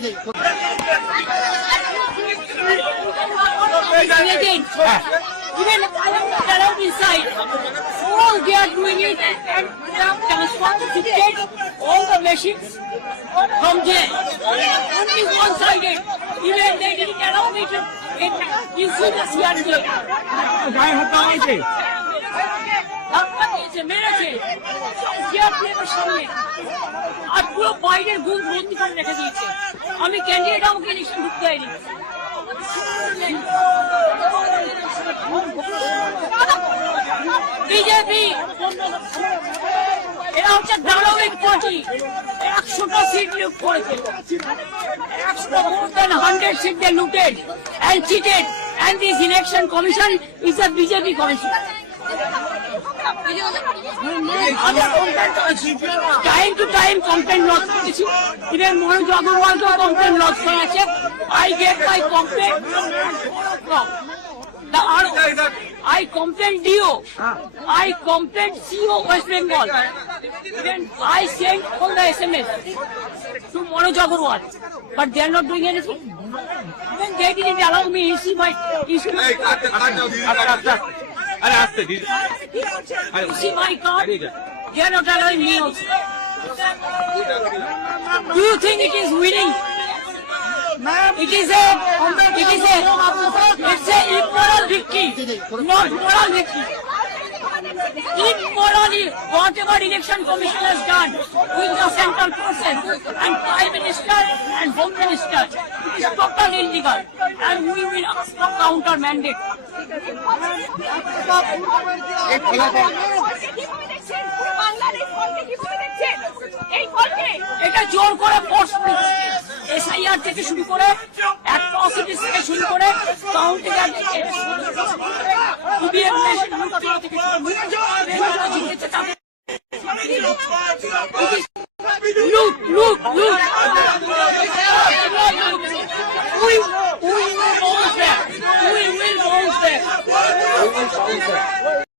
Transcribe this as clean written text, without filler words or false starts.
Even I am not allowed inside. All they are doing it and they have transformed all the machines from there. Only one-sided. Even they didn't allow me to get incidents here and there. মেরেছে সামনে আর পুরো বাইরের গুণ বন্দি করে রেখে দিয়েছে। আমি ক্যান্ডিডেট আমাকে ইলেকশন ঢুকতে দেয়নি। বিজেপি এরা হচ্ছে দানবিক পার্টি। 100টা সিট লুট করেছে। 100 seat they looted and cheated, and this election commission is a BJP commission. Time to time complaint lodge করেছি। Even Manoj Agarwal ko complaint lodge করা আছে। I get my complaint from the RO. I complained DO. I complained CO West Bengal. Even I sent all the SMS to Manoj Agarwal, but they are not doing anything. Even they didn't allow me to see my issue. See my card? They are not allowing me also. Do you think it is winning? It's a immoral victory, not moral victory. Immorally, whatever election commission has done with the central forces and Prime Minister and Home Minister, it is totally illegal, and we will ask for counter mandate. এটা জোর করে force করেছে। SIR থেকে শুরু করে atrocities থেকে শুরু করে কাউন্টিং লুট লুট লুট